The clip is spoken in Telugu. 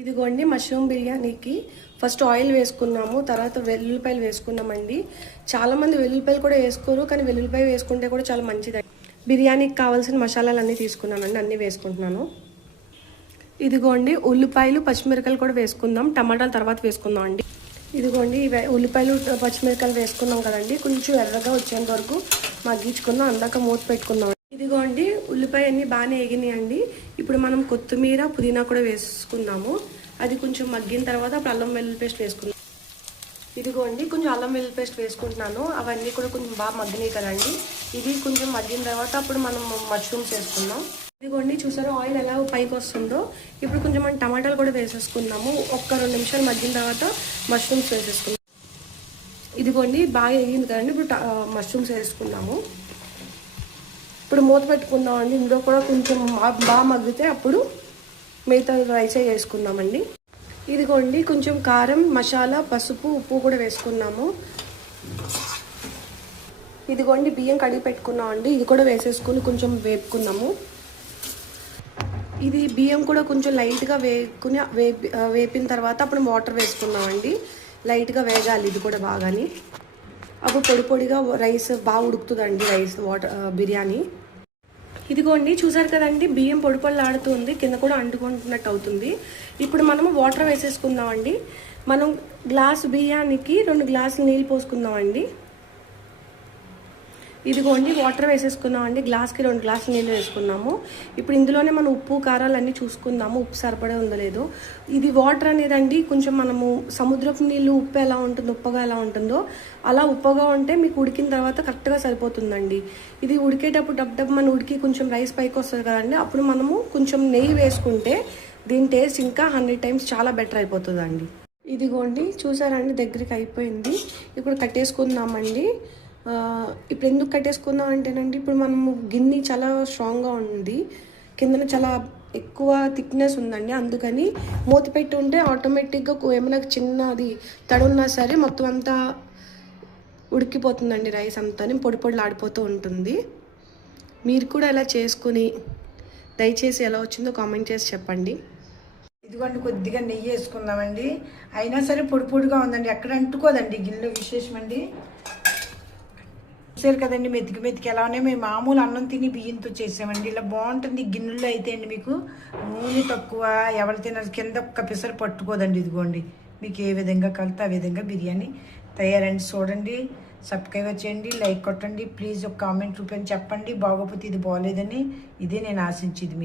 ఇదిగోండి మష్రూమ్ బిర్యానీకి ఫస్ట్ ఆయిల్ వేసుకున్నాము, తర్వాత వెల్లుల్లిపాయలు వేసుకున్నామండి. చాలామంది వెల్లుల్లిపాయలు కూడా వేసుకోరు, కానీ వెల్లుల్లిపాయ వేసుకుంటే కూడా చాలా మంచిది. బిర్యానీకి కావాల్సిన మసాలాలు అన్నీ తీసుకున్నానండి, అన్నీ వేసుకుంటున్నాను. ఇదిగోండి ఉల్లిపాయలు పచ్చిమిరపకాయలు కూడా వేసుకుందాం, టమాటాలు తర్వాత వేసుకుందాం అండి. ఇదిగోండి ఉల్లిపాయలు పచ్చిమిరపకాయలు వేసుకున్నాం కదండి, కొంచెం ఎర్రగా వచ్చేంత వరకు మగ్గించుకుందాం. అందాక మూత పెట్టుకుందాం. ఇదిగోండి ఉల్లిపాయ అన్నీ బాగానే ఎగినాయండి. ఇప్పుడు మనం కొత్తిమీర పుదీనా కూడా వేసుకుందాము. అది కొంచెం మగ్గిన తర్వాత అప్పుడు అల్లం వెల్లుల్లి పేస్ట్ వేసుకుందాం. ఇదిగోండి కొంచెం అల్లం వెల్లుల్లి పేస్ట్ వేసుకుంటున్నాను. అవన్నీ కూడా కొంచెం బాగా మగ్గినాయి కదండి. ఇది కొంచెం మగ్గిన తర్వాత అప్పుడు మనం మష్రూమ్స్ వేసుకుందాం. ఇదిగోండి చూసారు ఆయిల్ ఎలా పైకి వస్తుందో. ఇప్పుడు కొంచెం మనం టమాటాలు కూడా వేసేసుకుందాము. ఒక్క 2 నిమిషాలు మగ్గిన తర్వాత మష్రూమ్స్ వేసేసుకుందాం. ఇదిగోండి బాగా ఎగింది కదండి. ఇప్పుడు మష్రూమ్స్ వేసుకుందాము. ఇప్పుడు మూత పెట్టుకుందామండి. ఇందులో కూడా కొంచెం బాగా మగ్గితే అప్పుడు మిగతా రైస్ వేసుకుందామండి. ఇదిగోండి కొంచెం కారం, మసాలా, పసుపు, ఉప్పు కూడా వేసుకున్నాము. ఇదిగోండి బియ్యం కడిగి పెట్టుకున్నామండి. ఇది కూడా వేసేసుకుని కొంచెం వేపుకుందాము. ఇది బియ్యం కూడా కొంచెం లైట్గా వేపిన తర్వాత అప్పుడు వాటర్ వేసుకున్నామండి. లైట్గా వేగాలి ఇది కూడా బాగాని. అప్పుడు పొడి పొడిగా రైస్ బాగా ఉడుకుతుందండి. వాటర్ బిర్యానీ. ఇదిగోండి చూసారు కదండి బియ్యం పొడి పొడిలాడుతుంది, కింద కూడా అంటుకుంటున్నట్టు అవుతుంది. ఇప్పుడు మనము వాటర్ వేసేసుకుందామండి. మనం గ్లాసు బియ్యానికి 2 గ్లాసులు నీళ్ళు పోసుకుందామండి. ఇదిగోండి వాటర్ వేసేసుకున్నామండి. గ్లాస్కి 2 గ్లాసులు నీళ్ళు వేసుకున్నాము. ఇప్పుడు ఇందులోనే మనం ఉప్పు కారాలు అన్నీ చూసుకుందాము, ఉప్పు సరిపడే ఉందో లేదో. ఇది వాటర్ అనేదండి కొంచెం మనము సముద్రపు నీళ్ళు ఉప్పు ఎలా ఉంటుందో, ఉప్పగా ఎలా ఉంటుందో అలా ఉప్పగా ఉంటే మీకు ఉడికిన తర్వాత కరెక్ట్గా సరిపోతుందండి. ఇది ఉడికేటప్పుడు డబ్బు మన ఉడికి కొంచెం రైస్ పైకి వస్తుంది కదండి. అప్పుడు మనము కొంచెం నెయ్యి వేసుకుంటే దీని టేస్ట్ ఇంకా 100 టైమ్స్ చాలా బెటర్ అయిపోతుందండి. ఇదిగోండి చూసారండి దగ్గరికి అయిపోయింది. ఇప్పుడు కట్టేసుకుందామండి. ఇప్పుడు ఎందుకు కట్టేసుకుందాం అంటేనండి, ఇప్పుడు మనము గిన్నె చాలా స్ట్రాంగ్గా ఉంది, కిందన చాలా ఎక్కువ థిక్నెస్ ఉందండి. అందుకని మూత పెట్టి ఉంటే ఆటోమేటిక్గా ఏమైనా చిన్నది తడున్నా సరే మొత్తం అంతా ఉడికిపోతుందండి. రైస్ అంతా పొడి పొడిలాడిపోతూ ఉంటుంది. మీరు కూడా ఇలా చేసుకుని దయచేసి ఎలా వచ్చిందో కామెంట్ చేసి చెప్పండి. ఇదిగోండి కొద్దిగా నెయ్యి వేసుకుందామండి. అయినా సరే పొడి పొడిగా ఉందండి, ఎక్కడ అంటుకోదండి. గిన్నెలో విశేషం అండి. చూసారు కదండి మెతికి మెతికి ఎలా ఉన్నాయి. మేము మామూలు అన్నం తిని బియ్యంతో చేసామండి. ఇలా బాగుంటుంది. గిన్నెలో అయితే అండి మీకు నూనె తక్కువ, ఎవరు తినరు, కింద ఒక్క పిసరు పట్టుకోదండి. ఇదిగోండి మీకు ఏ విధంగా కలితే ఆ విధంగా బిర్యానీ తయారండి. చూడండి, సబ్స్క్రైబ్ చేయండి, లైక్ కొట్టండి, ప్లీజ్ ఒక కామెంట్ రూపంలో చెప్పండి బాగోపోతే ఇది బాగోలేదని. ఇదే నేను ఆశించేది మీ